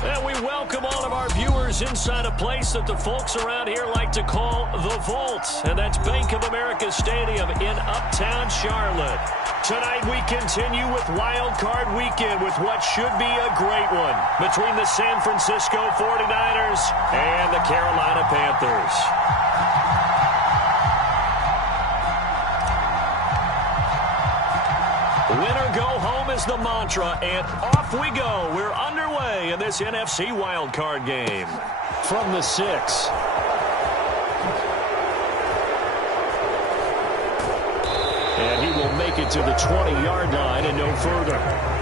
And we welcome all of our viewers inside a place that the folks around here like to call the Vault. And that's Bank of America Stadium in Uptown Charlotte. Tonight we continue with Wild Card Weekend with what should be a great one between the San Francisco 49ers and the Carolina Panthers. Winner go home is the mantra, and off we go. We're underway in this NFC wildcard game. From the 6. And he will make it to the 20-yard line and no further.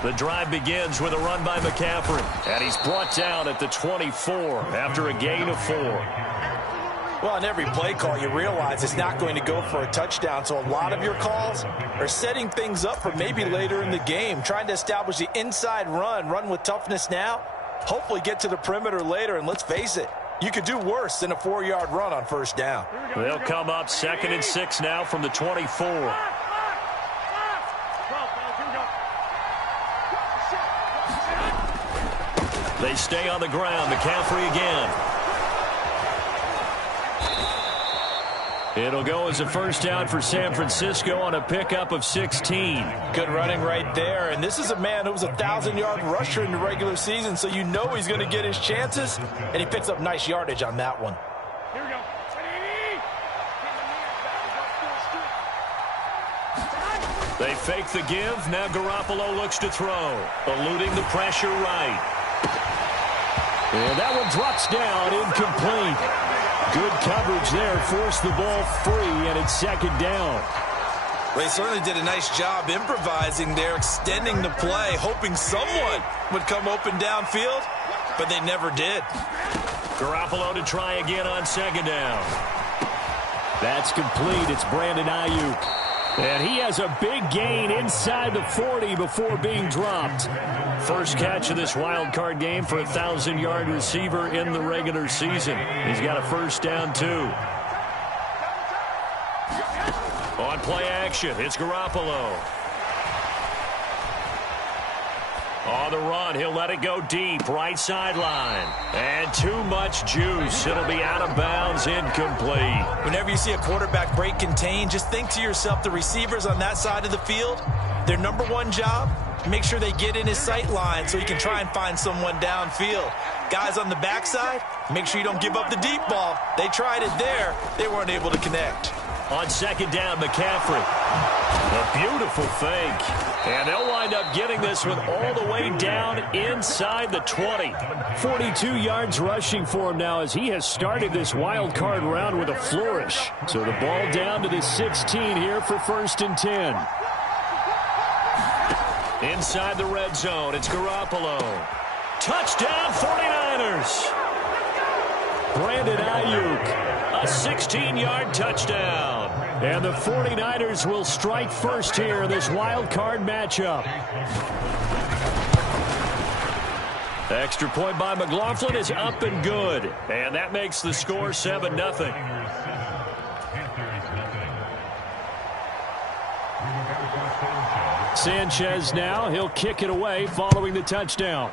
The drive begins with a run by McCaffrey, and he's brought down at the 24 after a gain of 4. Well, on every play call, you realize it's not going to go for a touchdown, so a lot of your calls are setting things up for maybe later in the game, trying to establish the inside run with toughness now, hopefully get to the perimeter later, and let's face it, you could do worse than a 4-yard run on first down. They'll come up 2nd and 6 now from the 24. They stay on the ground. McCaffrey again. It'll go as a first down for San Francisco on a pickup of 16. Good running right there. And this is a man who was a 1,000-yard rusher in the regular season, so you know he's going to get his chances. And he picks up nice yardage on that one. Here we go. They fake the give. Now Garoppolo looks to throw. Eluding the pressure right. And that one drops down, incomplete. Good coverage there, forced the ball free, and it's 2nd down. Well, he certainly did a nice job improvising there, extending the play, hoping someone would come open downfield, but they never did. Garoppolo to try again on 2nd down. That's complete. It's Brandon Ayuk. And he has a big gain inside the 40 before being dropped. First catch of this wild card game for a 1,000-yard receiver in the regular season. He's got a first down, too. On play action, it's Garoppolo. On the run, he'll let it go deep, right sideline. And too much juice. It'll be out of bounds, incomplete. Whenever you see a quarterback break contain, just think to yourself, the receivers on that side of the field, their number one job, make sure they get in his sight line so he can try and find someone downfield. Guys on the backside, make sure you don't give up the deep ball. They tried it there. They weren't able to connect. On 2nd down, McCaffrey. A beautiful fake. And they'll wind up getting this one all the way down inside the 20. 42 yards rushing for him now as he has started this wild card round with a flourish. So the ball down to the 16 here for 1st and 10. Inside the red zone, it's Garoppolo. Touchdown 49ers. Brandon Ayuk. A 16-yard touchdown. And the 49ers will strike first here in this wild card matchup. Extra point by McLaughlin is up and good. And that makes the score 7-0. Sanchez now. He'll kick it away following the touchdown.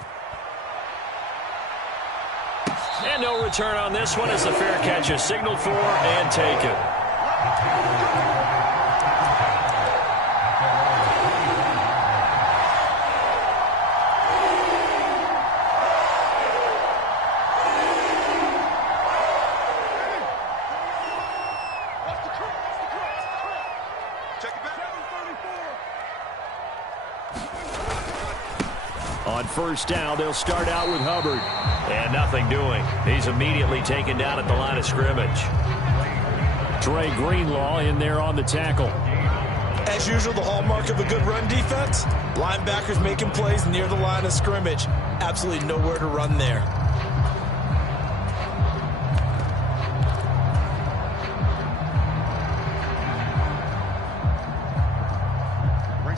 And no return on this one as the fair catch is signaled for and taken. On first down, they'll start out with Hubbard. And nothing doing. He's immediately taken down at the line of scrimmage. Trey Greenlaw in there on the tackle. As usual, the hallmark of a good run defense, linebackers making plays near the line of scrimmage. Absolutely nowhere to run there.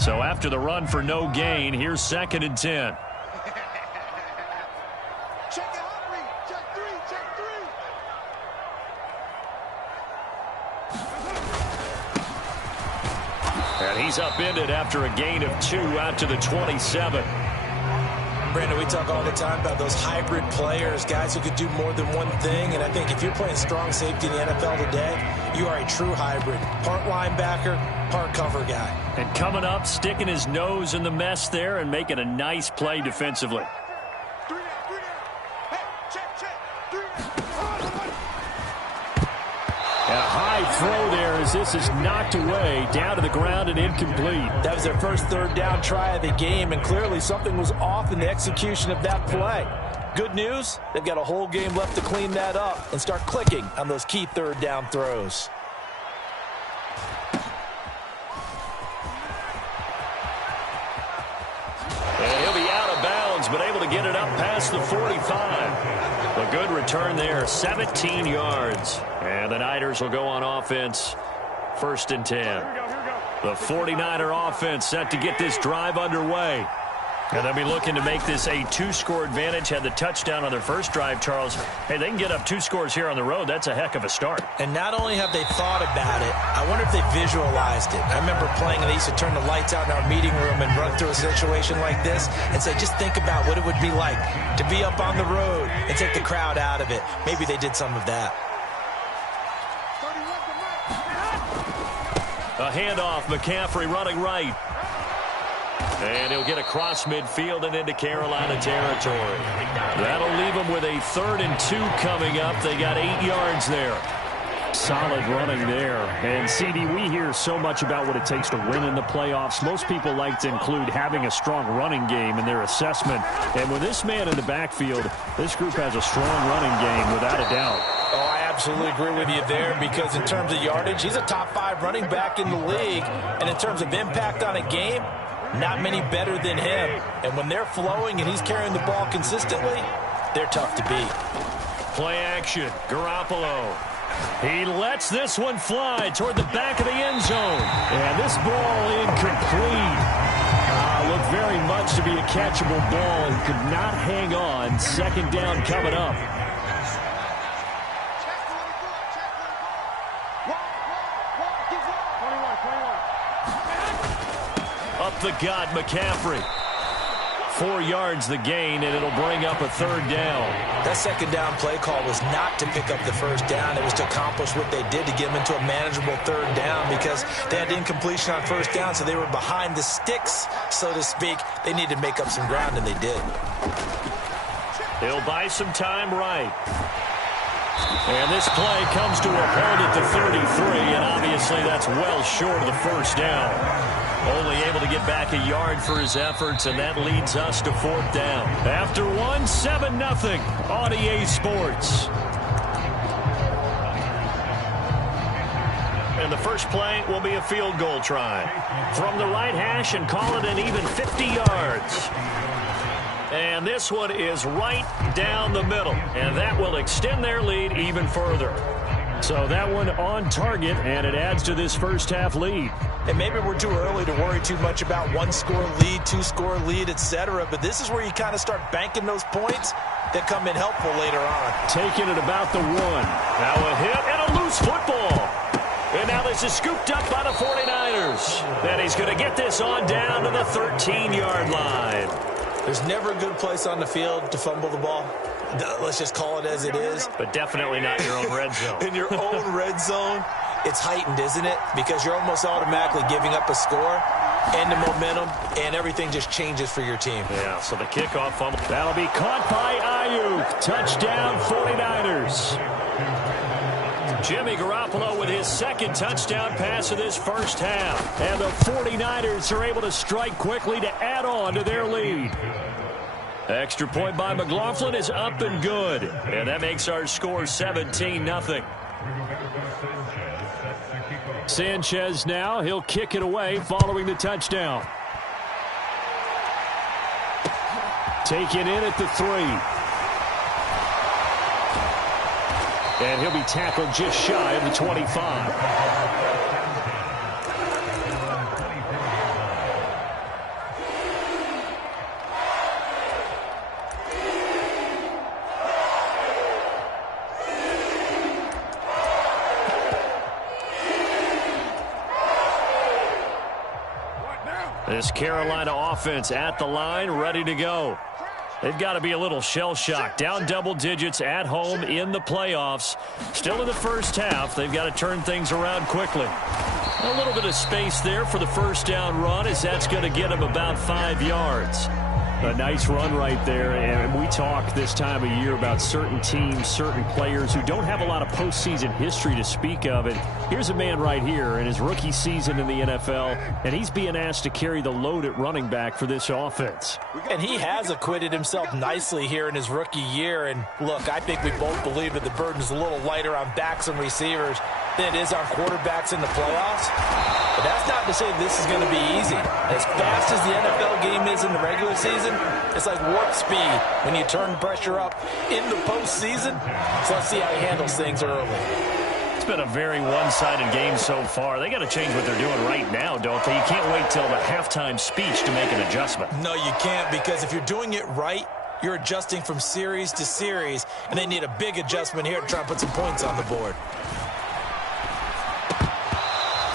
So after the run for no gain, here's 2nd and 10. And he's upended after a gain of 2 out to the 27. Brandon, we talk all the time about those hybrid players, guys who could do more than one thing. And I think if you're playing strong safety in the NFL today, you are a true hybrid. Part linebacker, part cover guy. And coming up, sticking his nose in the mess there and making a nice play defensively. And a high throw there as this is knocked away, down to the ground and incomplete. That was their first 3rd down try of the game, and clearly something was off in the execution of that play. Good news, they've got a whole game left to clean that up and start clicking on those key 3rd down throws. And he'll be out of bounds, but able to get it up past the 45. A good return there, 17 yards. And the Niners will go on offense, 1st and 10. The 49er offense set to get this drive underway. And they'll be looking to make this a 2-score advantage. Had the touchdown on their first drive, Charles. Hey, they can get up 2 scores here on the road. That's a heck of a start. And not only have they thought about it, I wonder if they visualized it. I remember playing, and they used to turn the lights out in our meeting room and run through a situation like this and say, just think about what it would be like to be up on the road and take the crowd out of it. Maybe they did some of that. A handoff, McCaffrey running right. And he'll get across midfield and into Carolina territory. That'll leave them with a 3rd and 2 coming up. They got 8 yards there. Solid running there. And, CD, we hear so much about what it takes to win in the playoffs. Most people like to include having a strong running game in their assessment. And with this man in the backfield, this group has a strong running game without a doubt. Oh, I absolutely agree with you there, because in terms of yardage, he's a top 5 running back in the league. And in terms of impact on a game, not many better than him. And when they're flowing and he's carrying the ball consistently, they're tough to beat. Play action, Garoppolo. He lets this one fly toward the back of the end zone. And this ball incomplete. Looked very much to be a catchable ball and could not hang on. 2nd down coming up. Up the gut, McCaffrey. 4 yards the gain, and it'll bring up a 3rd down. That 2nd down play call was not to pick up the 1st down. It was to accomplish what they did to get them into a manageable 3rd down, because they had incompletion on 1st down, so they were behind the sticks, so to speak. They needed to make up some ground, and they did. He'll buy some time right. And this play comes to a hold at the 33, and obviously that's well short of the 1st down. Only able to get back a yard for his efforts, and that leads us to 4th down. After 7-0 on EA Sports. And the first play will be a field goal try. From the right hash, and call it an even 50 yards. And this one is right down the middle, and that will extend their lead even further. So that one on target, and it adds to this first half lead. And maybe we're too early to worry too much about 1-score lead, 2-score lead, etc. But this is where you kind of start banking those points that come in helpful later on. Taking it about the 1. Now a hit and a loose football. And now this is scooped up by the 49ers. And he's going to get this on down to the 13-yard line. There's never a good place on the field to fumble the ball. Let's just call it as it is. But definitely not your own red zone. In your own red zone, it's heightened, isn't it? Because you're almost automatically giving up a score and the momentum, and everything just changes for your team. Yeah, so the kickoff fumble. That'll be caught by Ayuk. Touchdown, 49ers. Jimmy Garoppolo with his 2nd touchdown pass of this first half. And the 49ers are able to strike quickly to add on to their lead. Extra point by McLaughlin is up and good. And that makes our score 17-0. Sanchez now, he'll kick it away following the touchdown. Taken in at the 3. And he'll be tackled just shy of the 25. This Carolina offense at the line, ready to go. They've got to be a little shell-shocked. Down double digits at home in the playoffs. Still in the first half. They've got to turn things around quickly. A little bit of space there for the first down run, as that's going to get them about 5 yards. A nice run right there, and we talk this time of year about certain teams, certain players who don't have a lot of postseason history to speak of. And here's a man right here in his rookie season in the NFL, and he's being asked to carry the load at running back for this offense. And he has acquitted himself nicely here in his rookie year. And look, I think we both believe that the burden's a little lighter on backs and receivers than it is on quarterbacks in the playoffs. But that's not to say this is going to be easy. As fast as the NFL game is in the regular season, it's like warp speed when you turn pressure up in the postseason. So let's see how he handles things early. It's been a very one-sided game so far. They got to change what they're doing right now, don't they? You can't wait till the halftime speech to make an adjustment. No, you can't, because if you're doing it right, you're adjusting from series to series, and they need a big adjustment here to try and put some points on the board.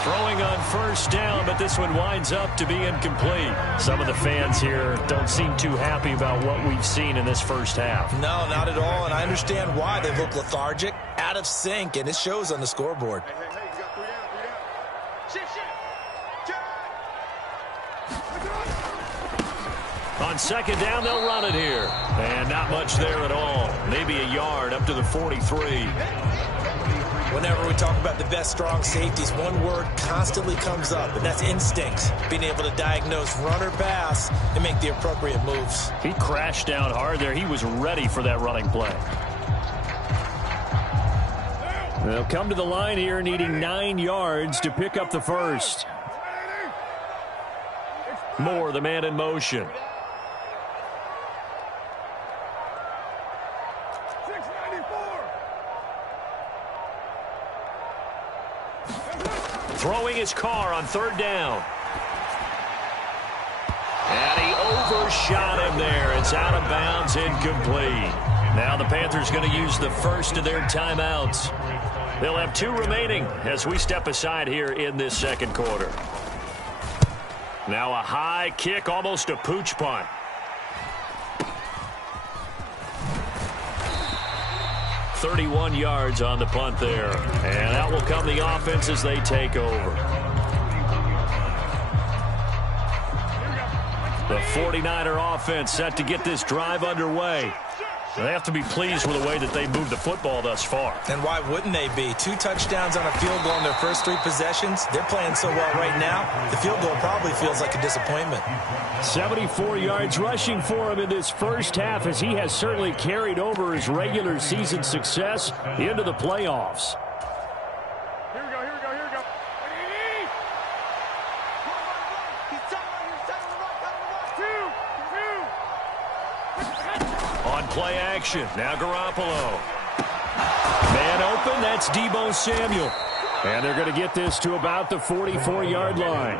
Throwing on first down, but this one winds up to be incomplete. Some of the fans here don't seem too happy about what we've seen in this first half. No, not at all, and I understand why. They look lethargic, out of sync, and it shows on the scoreboard. On second down, they'll run it here. And not much there at all. Maybe a yard up to the 43. Whenever we talk about the best strong safeties, one word constantly comes up, and that's instincts. Being able to diagnose run or pass and make the appropriate moves. He crashed down hard there. He was ready for that running play. They'll come to the line here needing 9 yards to pick up the first. Moore, the man in motion. Throwing his car on third down. And he overshot him there. It's out of bounds, incomplete. Now the Panthers going to use the first of their timeouts. They'll have 2 remaining as we step aside here in this second quarter. Now a high kick, almost a pooch punt. .31 yards on the punt there. And out will come the offense as they take over. The 49er offense set to get this drive underway. They have to be pleased with the way that they moved the football thus far. And why wouldn't they be? 2 touchdowns on a field goal in their first 3 possessions. They're playing so well right now, the field goal probably feels like a disappointment. 74 yards rushing for him in this first half, as he has certainly carried over his regular season success into the playoffs. Here we go. On play action, now Garoppolo. Man open, that's Deebo Samuel. And they're going to get this to about the 44-yard line.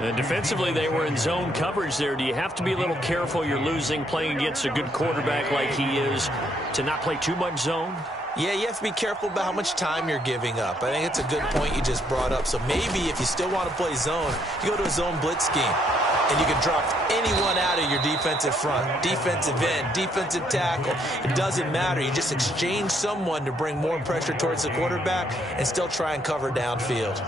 And defensively, they were in zone coverage there. Do you have to be a little careful? You're losing, playing against a good quarterback like he is, to not play too much zone? Yeah, you have to be careful about how much time you're giving up. I think it's a good point you just brought up. So maybe if you still want to play zone, you go to a zone blitz scheme. And you can drop anyone out of your defensive front, defensive end, defensive tackle. It doesn't matter. You just exchange someone to bring more pressure towards the quarterback and still try and cover downfield.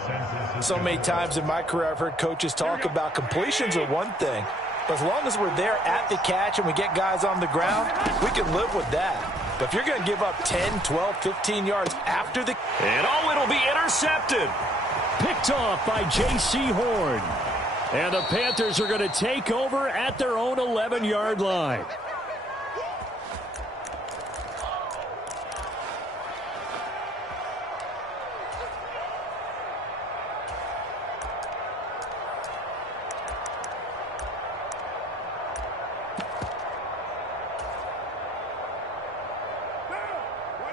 So many times in my career, I've heard coaches talk about completions are one thing. But as long as we're there at the catch and we get guys on the ground, we can live with that. But if you're going to give up 10, 12, 15 yards after the... And it'll be intercepted. Picked off by J.C. Horn. And the Panthers are going to take over at their own 11-yard line.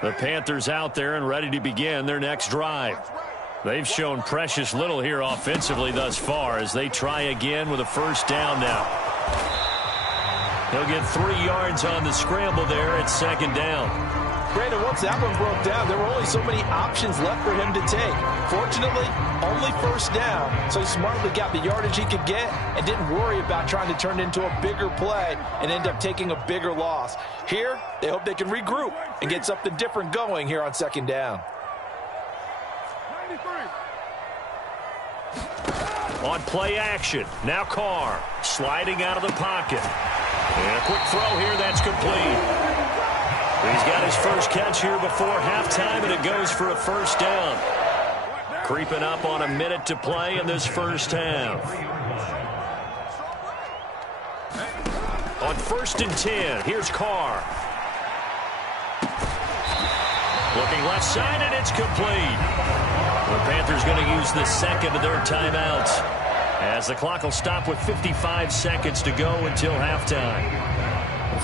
The Panthers out there and ready to begin their next drive. They've shown precious little here offensively thus far as they try again with a first down now. He'll get 3 yards on the scramble there at second down. Brandon, once that one broke down, there were only so many options left for him to take. Fortunately, only first down, so he smartly got the yardage he could get and didn't worry about trying to turn it into a bigger play and end up taking a bigger loss. Here, they hope they can regroup and get something different going here on second down. 93. On play action, now Carr sliding out of the pocket. And a quick throw here, that's complete. He's got his first catch here before halftime, and it goes for a first down. Creeping up on a minute to play in this first half. On 1st and 10, here's Carr. Looking left side, and it's complete. The Panthers going to use the second of their timeouts, as the clock will stop with 55 seconds to go until halftime.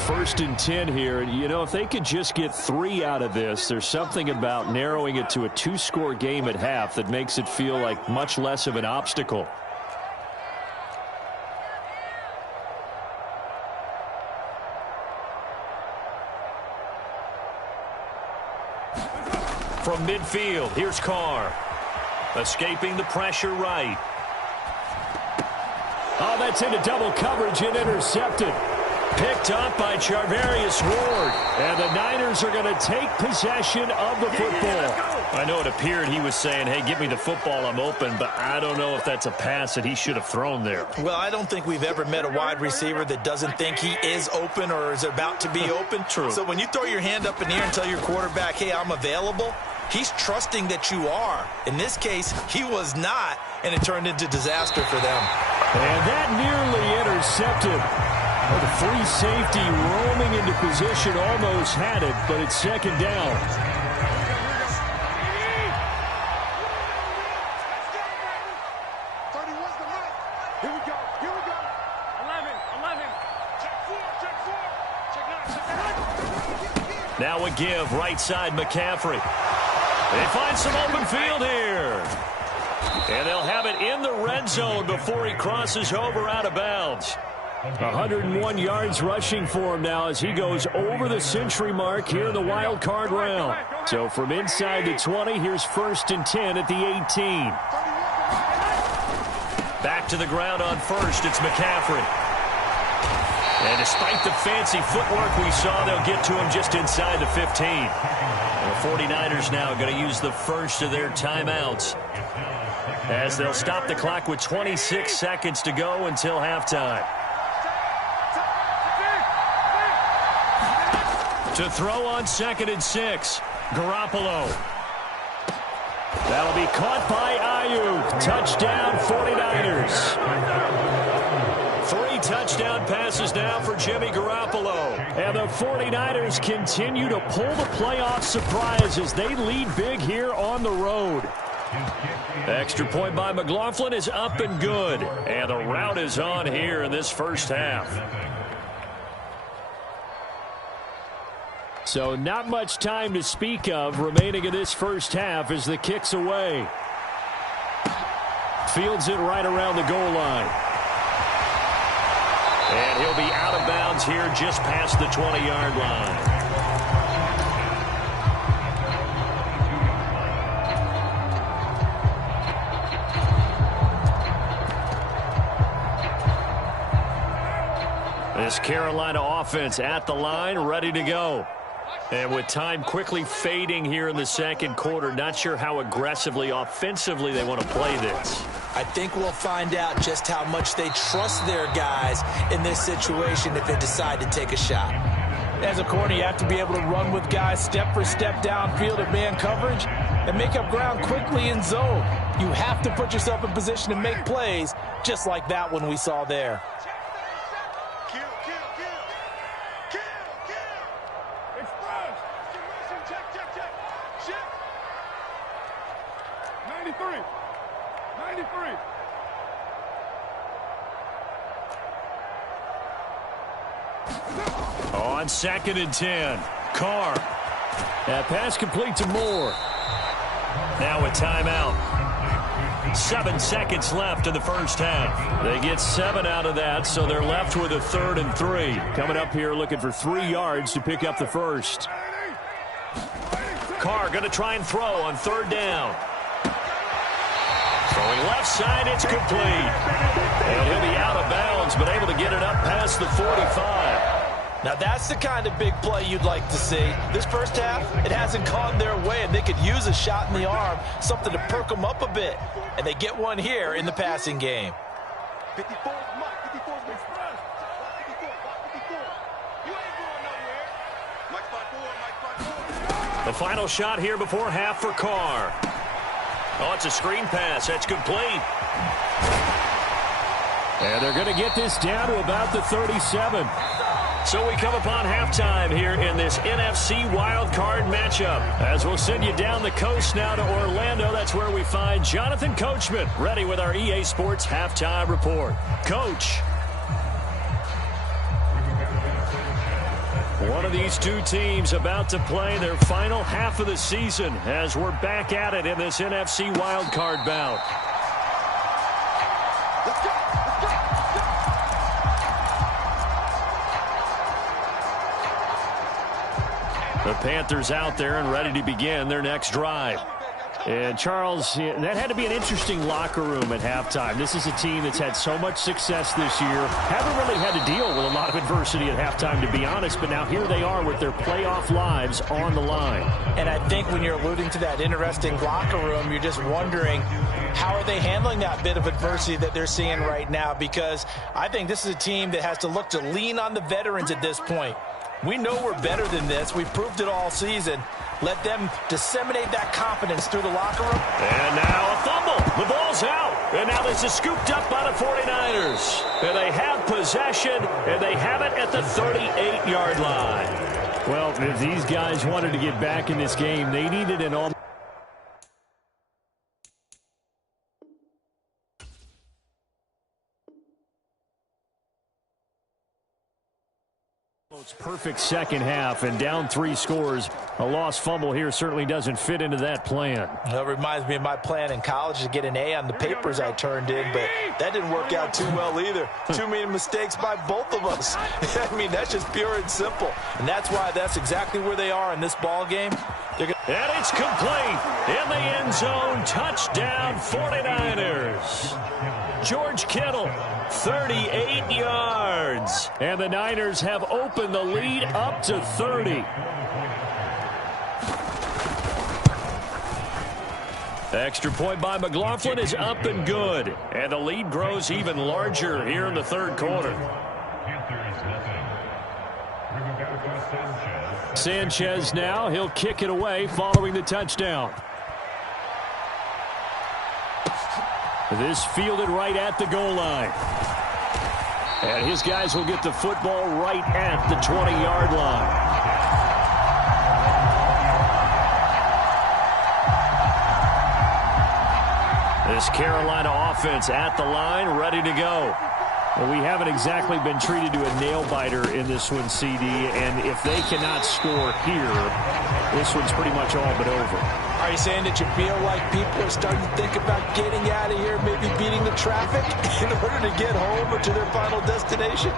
1st and 10 here, and you know, if they could just get 3 out of this, there's something about narrowing it to a 2-score game at half that makes it feel like much less of an obstacle. From midfield, here's Carr. Escaping the pressure right. Oh, that's into double coverage and intercepted. Picked up by Charvarius Ward. And the Niners are going to take possession of the football. I know it appeared he was saying, hey, give me the football, I'm open, but I don't know if that's a pass that he should have thrown there. Well, I don't think we've ever met a wide receiver that doesn't think he is open or is about to be open. True. So when you throw your hand up in the air and tell your quarterback, hey, I'm available, he's trusting that you are. In this case, he was not, and it turned into disaster for them. And that nearly intercepted. Well, the free safety roaming into position almost had it, but it's second down. Here we go. 11. Check 4. Now a give, right side McCaffrey. They find some open field here. And they'll have it in the red zone before he crosses over out of bounds. 101 yards rushing for him now as he goes over the century mark here in the wild card round. So from inside the 20, here's 1st and 10 at the 18. Back to the ground on first, it's McCaffrey. And despite the fancy footwork we saw, they'll get to him just inside the 15. And the 49ers now going to use the first of their timeouts, as they'll stop the clock with 26 seconds to go until halftime. To throw on 2nd and 6, Garoppolo. That'll be caught by Ayuk. Touchdown, 49ers. 3 touchdown passes now for Jimmy Garoppolo. And the 49ers continue to pull the playoff surprise as they lead big here on the road. Extra point by McLaughlin is up and good. And the rout is on here in this first half. So not much time to speak of remaining in this first half as the kick's away. Fields it right around the goal line. And he'll be out of bounds here just past the 20-yard line. This Carolina offense at the line, ready to go. And with time quickly fading here in the second quarter, not sure how aggressively, offensively they want to play this. I think we'll find out just how much they trust their guys in this situation if they decide to take a shot. As a corner, you have to be able to run with guys step for step downfield at man coverage and make up ground quickly in zone. You have to put yourself in position to make plays just like that one we saw there. On 2nd and 10, Carr. That pass complete to Moore. Now a timeout. 7 seconds left in the first half. They get 7 out of that, so they're left with a 3rd and 3. Coming up here looking for 3 yards to pick up the first. Carr going to try and throw on third down. Throwing left side, it's complete. And he'll be out of bounds, but able to get it up past the 45. Now that's the kind of big play you'd like to see. This first half, it hasn't gone their way, and they could use a shot in the arm, something to perk them up a bit. And they get one here in the passing game. 54 is Mike. 54 is express. 54. You ain't going nowhere. Mike 5-4. The final shot here before half for Carr. Oh, it's a screen pass. That's complete. And they're going to get this down to about the 37. So we come upon halftime here in this NFC Wild Card matchup. As we'll send you down the coast now to Orlando. That's where we find Jonathan Coachman ready with our EA Sports Halftime Report. Coach. One of these two teams about to play their final half of the season as we're back at it in this NFC Wild Card bout. The Panthers out there and ready to begin their next drive. And, Charles, that had to be an interesting locker room at halftime. This is a team that's had so much success this year. Haven't really had to deal with a lot of adversity at halftime, to be honest. But now here they are with their playoff lives on the line. And I think when you're alluding to that interesting locker room, you're just wondering, how are they handling that bit of adversity that they're seeing right now? Because I think this is a team that has to look to lean on the veterans at this point. We know we're better than this. We've proved it all season. Let them disseminate that confidence through the locker room. And now a fumble. The ball's out. And now this is scooped up by the 49ers. And they have possession, and they have it at the 38-yard line. Well, if these guys wanted to get back in this game, they needed an almost perfect second half, and down 3 scores. A lost fumble here certainly doesn't fit into that plan. That reminds me of my plan in college to get an A on the papers I turned in, but that didn't work out too well either. Too many mistakes by both of us. I mean, that's just pure and simple. And that's why that's exactly where they are in this ball game. And it's complete in the end zone. Touchdown 49ers. George Kittle, 38 yards. And the Niners have opened the lead up to 30. Extra point by McLaughlin is up and good. And the lead grows even larger here in the third quarter. Sanchez now. He'll kick it away following the touchdown. This fielded right at the goal line. And his guys will get the football right at the 20-yard line. This Carolina offense at the line, ready to go. Well, we haven't exactly been treated to a nail-biter in this one, CD, and if they cannot score here, this one's pretty much all but over. Are you saying that you feel like people are starting to think about getting out of here, maybe beating the traffic in order to get home or to their final destination?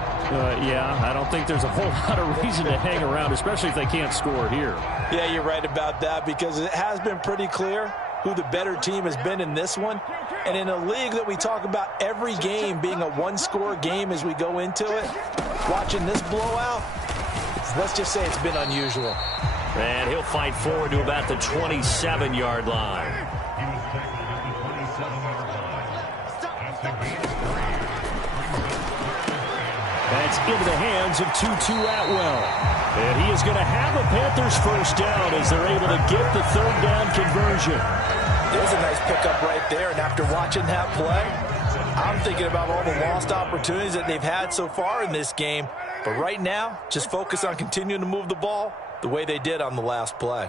Yeah, I don't think there's a whole lot of reason to hang around, especially if they can't score here. Yeah, you're right about that, because it has been pretty clear who the better team has been in this one. And in a league that we talk about every game being a one-score game as we go into it, watching this blowout, let's just say it's been unusual. And he'll fight forward to about the 27-yard line. That's into the hands of Tutu Atwell. And he is going to have a Panthers first down as they're able to get the third down conversion. There's a nice pickup right there, and after watching that play, I'm thinking about all the lost opportunities that they've had so far in this game. But right now, just focus on continuing to move the ball the way they did on the last play.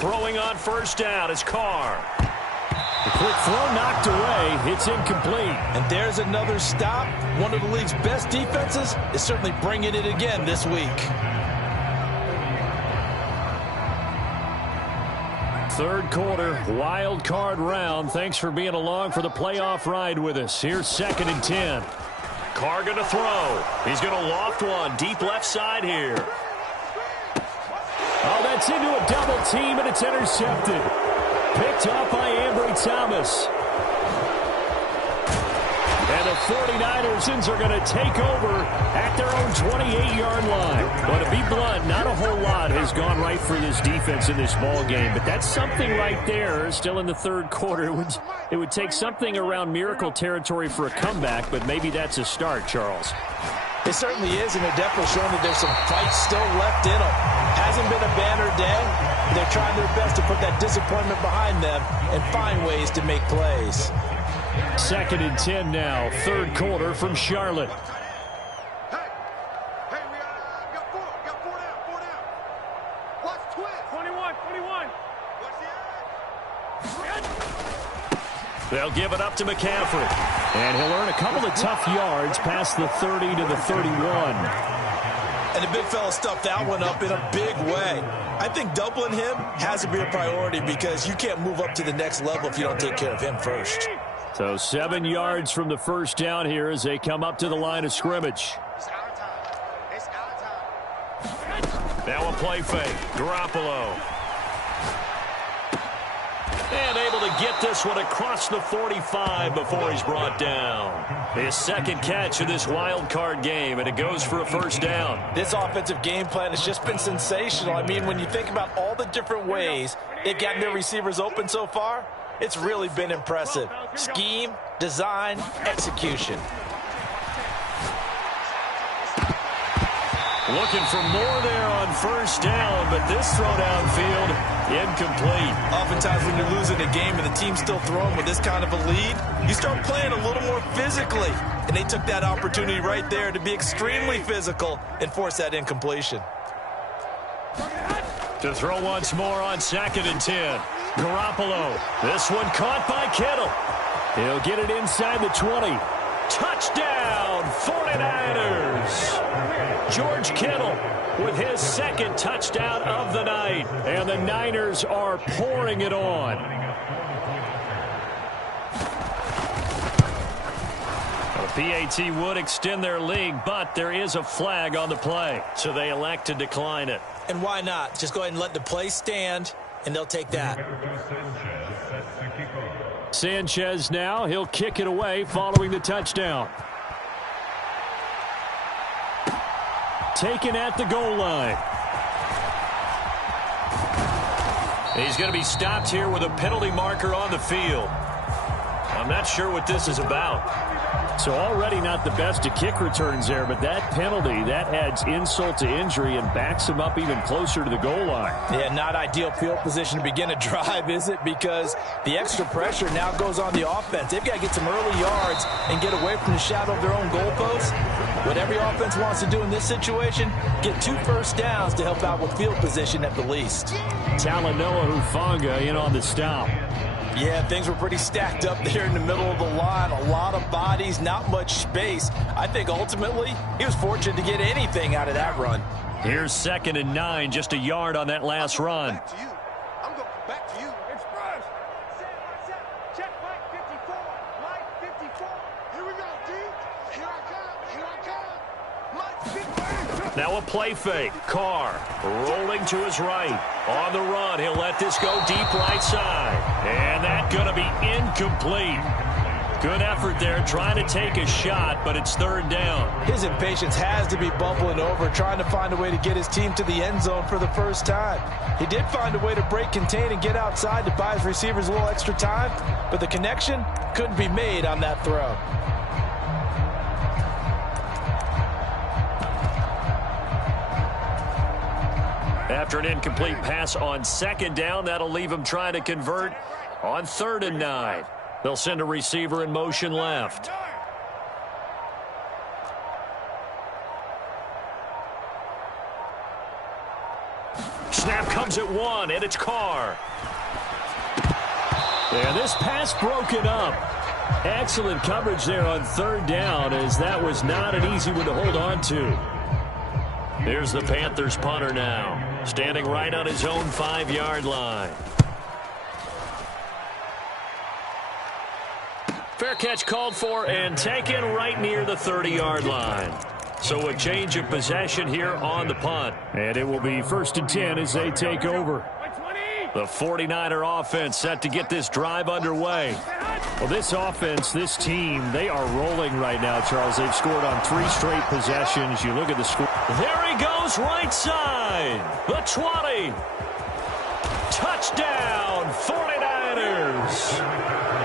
Throwing on first down is Carr. The quick throw knocked away. It's incomplete. And there's another stop. One of the league's best defenses is certainly bringing it again this week. Third quarter, wild card round. Thanks for being along for the playoff ride with us. Here's 2nd and 10. Carr going to throw. He's going to loft one deep left side here. Oh, that's into a double team, and it's intercepted. Picked up by Ambry Thomas. And the 49ers are going to take over at their own 28-yard line. But to be blunt, not a whole lot has gone right for this defense in this ball game. But that's something right there, still in the third quarter. It would take something around miracle territory for a comeback, but maybe that's a start, Charles. It certainly is, and they're definitely showing that there's some fight still left in them. Hasn't been a banner day. They're trying their best to put that disappointment behind them and find ways to make plays. 2nd and 10 now, third quarter from Charlotte. Hey, we got four down. Watch twist. 21. Watch the edge. They'll give it up to McCaffrey. And he'll earn a couple of tough yards past the 30 to the 31. And the big fella stuffed that one up in a big way. I think doubling him has to be a priority because you can't move up to the next level if you don't take care of him first. So 7 yards from the first down here as they come up to the line of scrimmage. It's our time. Now a play fake. Garoppolo. And able to get this one across the 45 before he's brought down. His second catch of this wild card game, and it goes for a first down. This offensive game plan has just been sensational. I mean, when you think about all the different ways they've gotten their receivers open so far, it's really been impressive. Scheme, design, execution. Looking for more there on first down, but this throw downfield, incomplete. Oftentimes when you're losing a game and the team's still throwing with this kind of a lead, you start playing a little more physically. And they took that opportunity right there to be extremely physical and force that incompletion. To throw once more on 2nd and 10. Garoppolo. This one caught by Kittle. He'll get it inside the 20. Touchdown, 49ers. George Kittle with his second touchdown of the night. And the Niners are pouring it on. The PAT would extend their lead, but there is a flag on the play, so they elect to decline it. And why not? Just go ahead and let the play stand, and they'll take that. Sanchez now. He'll kick it away following the touchdown. Taken at the goal line. He's going to be stopped here with a penalty marker on the field. I'm not sure what this is about. So already not the best of kick returns there, but that penalty, that adds insult to injury and backs him up even closer to the goal line. Yeah, not ideal field position to begin a drive, is it? Because the extra pressure now goes on the offense. They've got to get some early yards and get away from the shadow of their own goalpost. What every offense wants to do in this situation, get 2 first downs to help out with field position at the least. Talanoa Hufanga in on the stop. Yeah, things were pretty stacked up there in the middle of the line. A lot of bodies, not much space. I think ultimately he was fortunate to get anything out of that run. Here's 2nd and 9, just a yard on that last run. Back to you. I'm going back to you. Express. Check Mike 54. Mike 54. Here we go, D. Here I come. Mike 54. Now a play fake. Carr rolling to his right. On the run, he'll let this go deep right side. And that's going to be incomplete. Good effort there, trying to take a shot, but it's 3rd down. His impatience has to be bubbling over, trying to find a way to get his team to the end zone for the first time. He did find a way to break contain and get outside to buy his receivers a little extra time, but the connection couldn't be made on that throw. After an incomplete pass on 2nd down, that'll leave him trying to convert on 3rd and 9. They'll send a receiver in motion left. Snap comes at 1, and it's Carr. And this pass broken up. Excellent coverage there on 3rd down, as that was not an easy one to hold on to. Here's the Panthers punter now, standing right on his own 5-yard line. Fair catch called for and taken right near the 30-yard line. So a change of possession here on the punt. And it will be 1st and 10 as they take over. The 49er offense set to get this drive underway. Well, this offense, this team, they are rolling right now, Charles. They've scored on 3 straight possessions. You look at the score. There he goes right side. The 20. Touchdown, 49ers.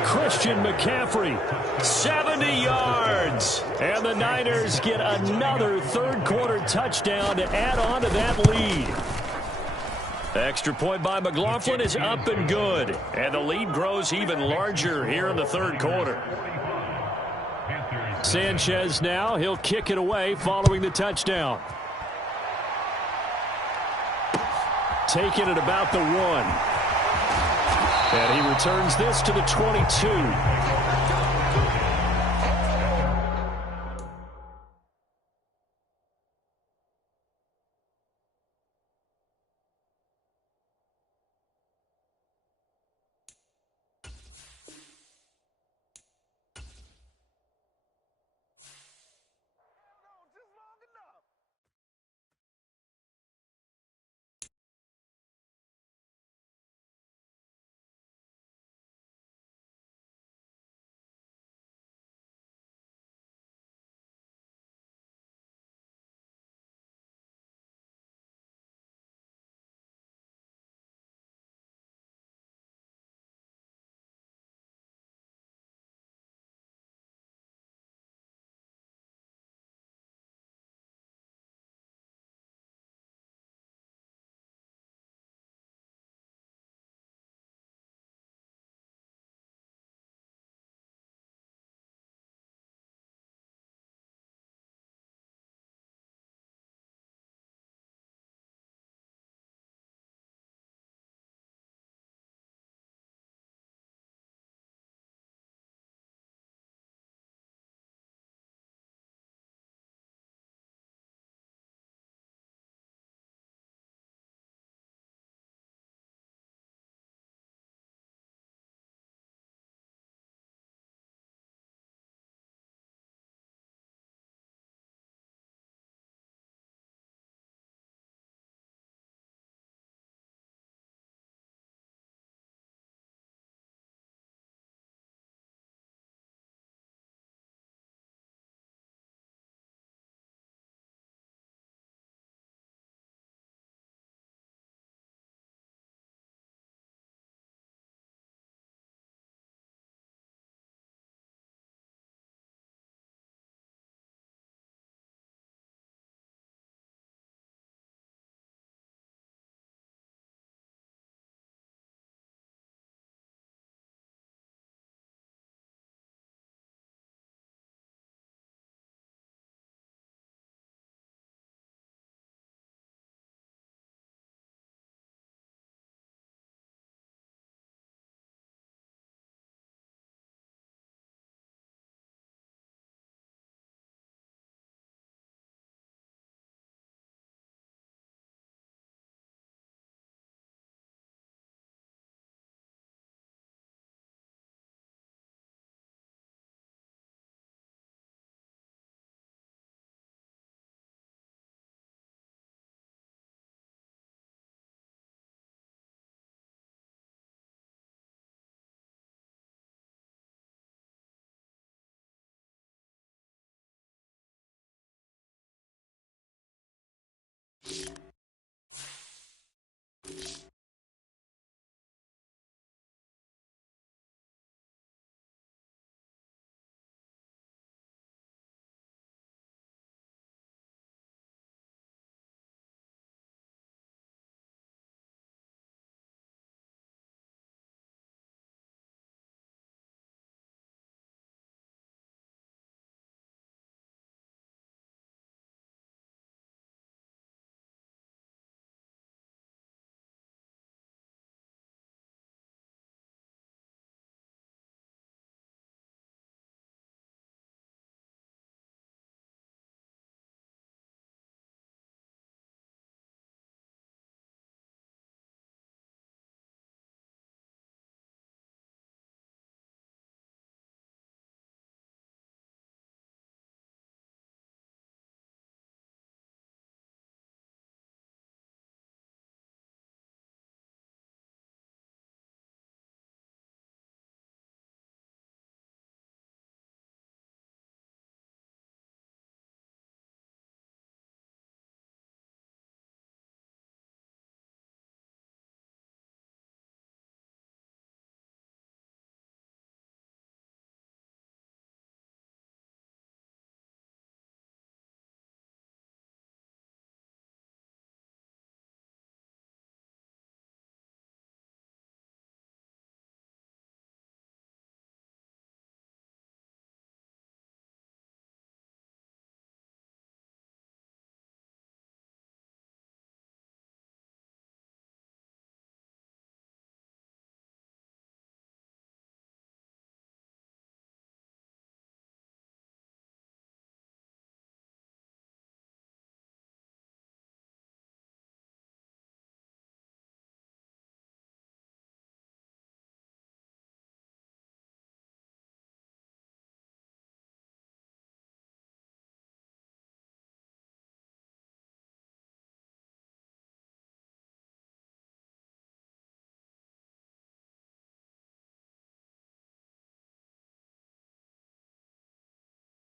Christian McCaffrey. 70 yards. And the Niners get another third-quarter touchdown to add on to that lead. Extra point by McLaughlin is up and good. And the lead grows even larger here in the third quarter. Sanchez now. He'll kick it away following the touchdown. Taking it about the 1. And he returns this to the 22.